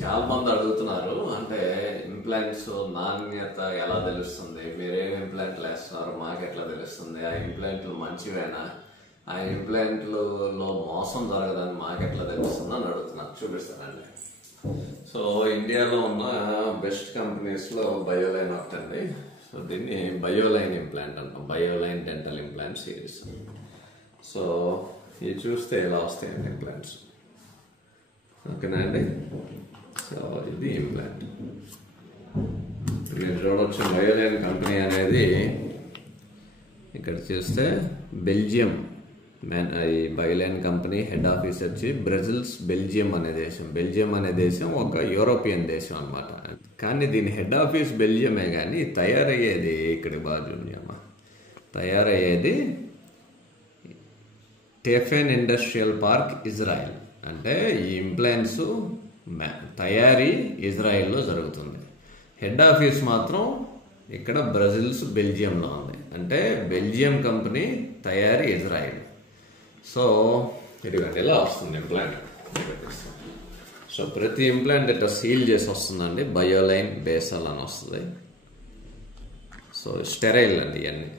చాలా మంది అడుగుతున్నారు, అంటే ఇంప్లాంట్స్ నాణ్యత ఎలా తెలుస్తుంది, మీరేం ఇంప్లాంట్లు వేస్తున్నారు మాకు ఎట్లా తెలుస్తుంది, ఆ ఇంప్లాంట్లు మంచివేనా, ఆ ఇంప్లాంట్లో మోసం జరగదని మాకు ఎట్లా తెలుస్తుంది అని అడుగుతున్నారు. చూపిస్తానండి. సో ఇండియాలో ఉన్న బెస్ట్ కంపెనీస్లో బయోలైన్ ఒకటండి. సో దీన్ని బయోలైన్ ఇంప్లాంట్ అంటాం, బయోలైన్ డెంటల్ ఇంప్లాంట్ సిరీస్. సో ఇది చూస్తే ఎలా వస్తాయండి ఇంప్లాంట్స్, ఓకేనా అండి. సో ఇది ఇంప్లాంట్ మీరు చూడవచ్చు. బయోలైన్ కంపెనీ అనేది ఇక్కడ చూస్తే బెల్జియం ఈ బయోలైన్ కంపెనీ హెడ్ ఆఫీస్ వచ్చి బ్రెజిల్స్ బెల్జియం అనే దేశం. బెల్జియం అనే దేశం ఒక యూరోపియన్ దేశం అనమాట. కానీ దీని హెడ్ ఆఫీస్ బెల్జియమే, కానీ తయారయ్యేది ఇక్కడ బాజున్యమా తయారయ్యేది టెఫెన్ ఇండస్ట్రియల్ పార్క్ ఇజ్రాయెల్. అంటే ఈ ఇంప్లాంట్స్ తయారీ ఇజ్రాయెల్లో జరుగుతుంది. హెడ్ ఆఫీస్ మాత్రం ఇక్కడ బ్రెజిల్స్ బెల్జియంలో ఉంది. అంటే బెల్జియం కంపెనీ, తయారీ ఇజ్రాయెల్. సో ఇదిగండి ఇలా వస్తుంది ఇంప్లాంట్. సో ప్రతి ఇంప్లాంట్ ఇట్లా సీల్ చేసి వస్తుందండి. బయోలైన్ బేసల్ అని వస్తుంది. సో స్టెరైల్ అండి ఇవన్నీ.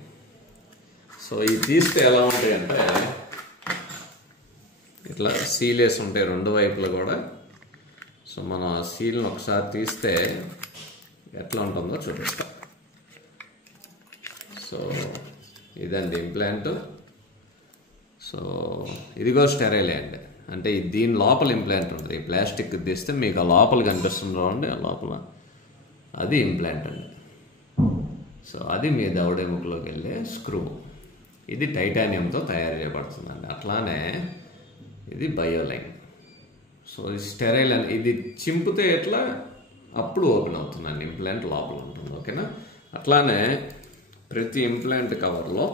సో ఇవి తీస్తే ఎలా ఉంటాయి అంటే ఇట్లా సీల్ వేసి ఉంటాయి రెండు వైపులు కూడా. సో మనం ఆ సీల్ని ఒకసారి తీస్తే ఎట్లా ఉంటుందో చూపిస్తాం. సో ఇదండి ఇంప్లాంట్. సో ఇదిగో స్టెరైలే అండి. అంటే దీని లోపల ఇంప్లాంట్ ఉంటుంది. ఈ ప్లాస్టిక్ తీస్తే మీకు ఆ లోపల కనిపిస్తుంది చూడండి, ఆ లోపల అది ఇంప్లాంట్ అండి. సో అది మీ దవడెముకలోకి వెళ్ళే స్క్రూ. ఇది టైటానియంతో తయారు చేయబడుతుందండి. అట్లానే ఇది బయోలైన్. సో ఇది స్టెరైల్ అని, ఇది చింపితే ఎట్లా అప్పుడు ఓపెన్ అవుతుందండి. ఇంప్లాంట్ లోపల ఉంటుంది, ఓకేనా. అట్లానే ప్రతి ఇంప్లాంట్ కవర్లో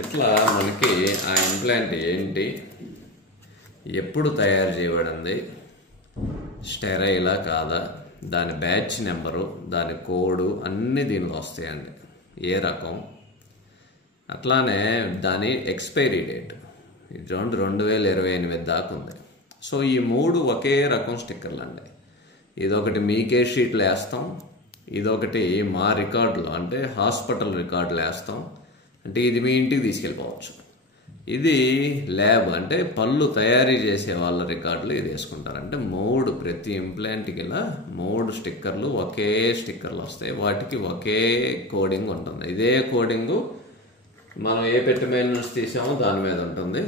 ఇట్లా మనకి ఆ ఇంప్లాంట్ ఏంటి, ఎప్పుడు తయారు చేయబడింది, స్టెరైలా కాదా, దాని బ్యాచ్ నెంబరు, దాని కోడు అన్నీ దీనిలో వస్తాయండి. ఏ రకం, అట్లానే దాని ఎక్స్పైరీ డేట్ ఇది 2028 దాకా ఉంది. సో ఈ మూడు ఒకే రకం స్టిక్కర్లు అండి. ఇదొకటి మీ కేస్ షీట్లో వేస్తాం, ఇదొకటి మా రికార్డులో అంటే హాస్పిటల్ రికార్డులో వేస్తాం. అంటే ఇది మీ ఇంటికి తీసుకెళ్ళిపోవచ్చు. ఇది ల్యాబ్ అంటే పళ్ళు తయారీ చేసే వాళ్ళ రికార్డులు ఇది వేసుకుంటారు. అంటే ప్రతి ఇంప్లాంట్కి ఇలా 3 స్టిక్కర్లు, ఒకే స్టిక్కర్లు వస్తాయి. వాటికి ఒకే కోడింగ్ ఉంటుంది. ఇదే కోడింగు మనం ఏ పెట్టె మీద నుంచి తీసామో దాని మీద ఉంటుంది.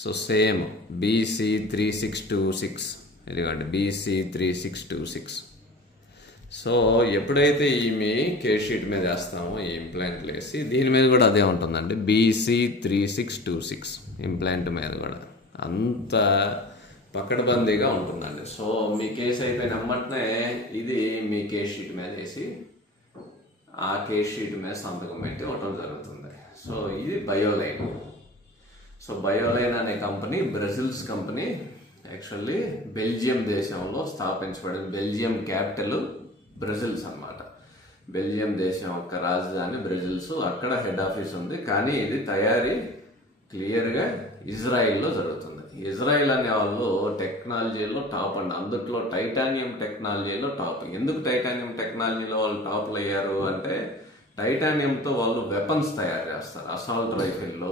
సో సేమ్ BC3626 ఇదిగోండి, BC3626. సో ఎప్పుడైతే ఈ మీ కేస్ షీట్ మీద వేస్తామో ఈ ఇంప్లాంట్లు వేసి దీని మీద కూడా అదే ఉంటుందండి, BC3626 ఇంప్లాంట్ మీద కూడా అంత పకడ్బందీగా ఉంటుందండి. సో మీ కేసు అయిపోయిన వెంటనే ఇది మీ కేస్ షీట్ మీద వేసి ఆ కేస్ షీట్ మీద సంతకం పెట్టి ఉండడం జరుగుతుంది. సో ఇది బయోలైన్. సో బయోలైన్ అనే company Brussels company, actually Belgium దేశంలో స్థాపించబడింది. బెల్జియం క్యాపిటల్ బ్రెజిల్స్ అన్నమాట. బెల్జియం దేశం యొక్క రాజధాని బ్రెజిల్స్, అక్కడ హెడ్ ఆఫీస్ ఉంది. కానీ ఇది తయారీ క్లియర్గా ఇజ్రాయిల్లో జరుగుతుంది. ఇజ్రాయిల్ అనే వాళ్ళు టెక్నాలజీలో టాప్ అండి. అందుట్లో టైటానియం టెక్నాలజీలో టాప్. ఎందుకు టైటానియం టెక్నాలజీలో వాళ్ళు టాప్లు అయ్యారు అంటే టైటానియంతో వాళ్ళు వెపన్స్ తయారు చేస్తారు. అసాల్ట్ రైఫిల్లు,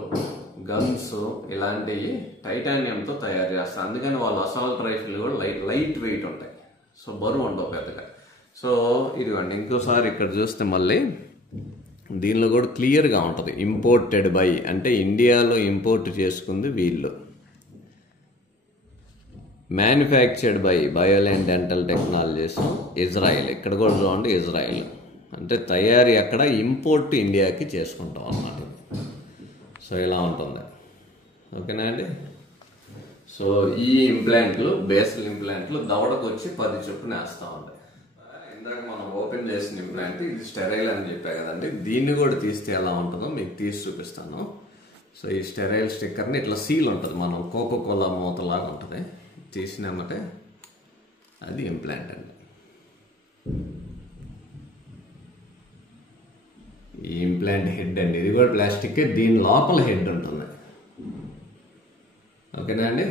గన్స్ ఇలాంటివి టైటానియంతో తయారు చేస్తారు. అందుకని వాళ్ళు అసాల్ట్ రైఫిల్ కూడా లైట్ వెయిట్ ఉంటాయి. సో బరువు ఉండవు పెద్దగా. సో ఇదిగోండి ఇంకోసారి ఇక్కడ చూస్తే మళ్ళీ దీనిలో కూడా క్లియర్గా ఉంటుంది ఇంపోర్టెడ్ బై, అంటే ఇండియాలో ఇంపోర్ట్ చేసుకుంది వీళ్ళు. Manufactured by Bioline dental technologies Israel. ఇక్కడ కూడా చూడండి ఇజ్రాయిల్. అంటే తయారీ అక్కడ, ఇంపోర్ట్ ఇండియాకి చేసుకుంటాం అన్నమాట. సో ఇలా ఉంటుంది, ఓకేనా అండి. సో ఈ ఇంప్లాంట్లు బేసల్ ఇంప్లాంట్లు దవడకు వచ్చి 10 చొప్పున వేస్తూ ఉంటాయి. ఇందాక మనం ఓపెన్ చేసిన ఇంప్లాంట్ ఇది స్టెరైల్ అని చెప్పా కదండి. దీన్ని కూడా తీస్తే ఎలా ఉంటుందో మీకు తీసి చూపిస్తాను. సో ఈ స్టెరైల్ స్టిక్కర్ని ఇట్లా సీల్ ఉంటుంది, మనం కోకోకోలా మూతలాగా ఉంటుంది. తీసినామంటే అది ఇంప్లాంట్ అండి. ఈ ఇంప్లాంట్ హెడ్ అండి. ఇది కూడా ప్లాస్టిక్. దీని లోపల హెడ్ ఉంటుంది, ఓకేనా అండి.